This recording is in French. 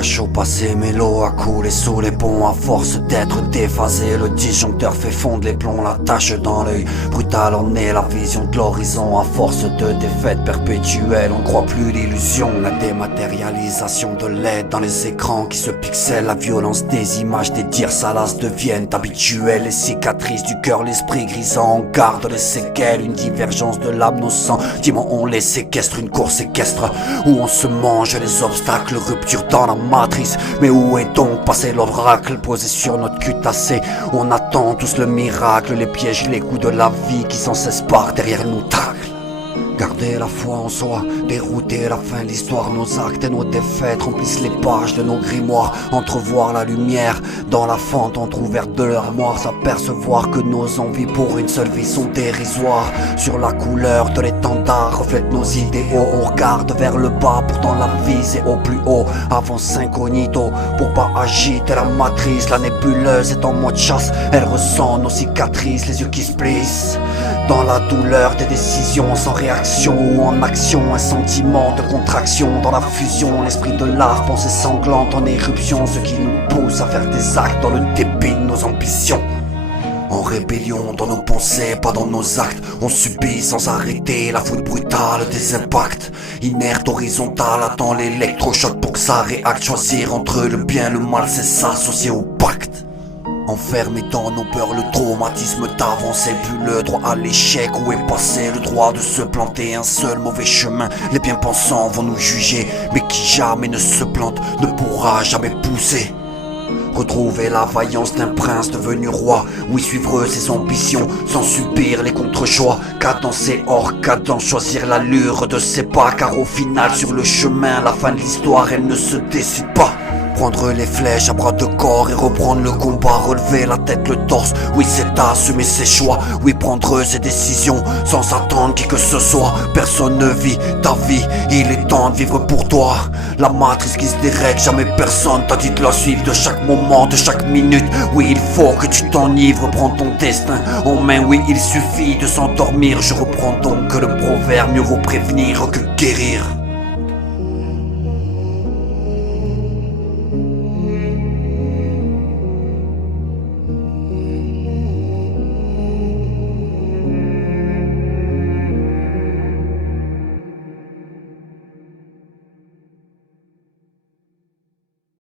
À chaud passé, mélo a coulé sous les ponts. À force d'être déphasé, le disjoncteur fait fondre les plombs. La tache dans l'œil, brutal en est la vision de l'horizon. À force de défaite perpétuelle, on croit plus l'illusion. La dématérialisation de l'aide dans les écrans qui se pixellent. La violence des images, des dires salaces deviennent habituelles. Les cicatrices du cœur, l'esprit grisant, on garde les séquelles. Une divergence de l'âme, nos sentiments, on les séquestre. Une course équestre où on se mange les obstacles, rupture dans la matrice. Mais où est donc passé l'oracle posé sur notre cul-tassé? On attend tous le miracle, les pièges, les coups de la vie qui sans cesse par derrière nous taclent. Garder la foi en soi, dérouter la fin de l'histoire. Nos actes et nos défaites remplissent les pages de nos grimoires. Entrevoir la lumière dans la fente entrouverte de l'armoire. S'apercevoir que nos envies pour une seule vie sont dérisoires. Sur la couleur de l'étendard reflète nos idéaux. On regarde vers le bas, pourtant la vise est au plus haut. Avance incognito pour pas agiter la matrice. La nébuleuse est en mode chasse, elle ressent nos cicatrices. Les yeux qui se plissent dans la douleur des décisions sans réaction ou en action, un sentiment de contraction dans la fusion, l'esprit de l'art, pensée sanglante en éruption, ce qui nous pousse à faire des actes dans le débit de nos ambitions. En rébellion dans nos pensées, pas dans nos actes, on subit sans arrêter la foudre brutale des impacts. Inerte, horizontale, attend l'électrochoc pour que ça réacte. Choisir entre le bien et le mal, c'est s'associer au pacte. Enfermé dans nos peurs, le traumatisme d'avancer, plus le droit à l'échec. Où est passé le droit de se planter? Un seul mauvais chemin, les bien-pensants vont nous juger. Mais qui jamais ne se plante, ne pourra jamais pousser. Retrouver la vaillance d'un prince devenu roi. Oui, suivre ses ambitions sans subir les contre-choix. Cadencer hors cadence, choisir l'allure de ses pas. Car au final sur le chemin, la fin de l'histoire elle ne se décide pas. Prendre les flèches à bras de corps et reprendre le combat. Relever la tête, le torse, oui c'est assumer ses choix. Oui prendre ses décisions sans attendre qui que ce soit. Personne ne vit ta vie, il est temps de vivre pour toi. La matrice qui se dérègle, jamais personne t'a dit de la suivre. De chaque moment, de chaque minute, oui il faut que tu t'enivres. Prends ton destin en main, oui il suffit de s'endormir. Je reprends donc que le proverbe, mieux vaut prévenir que guérir.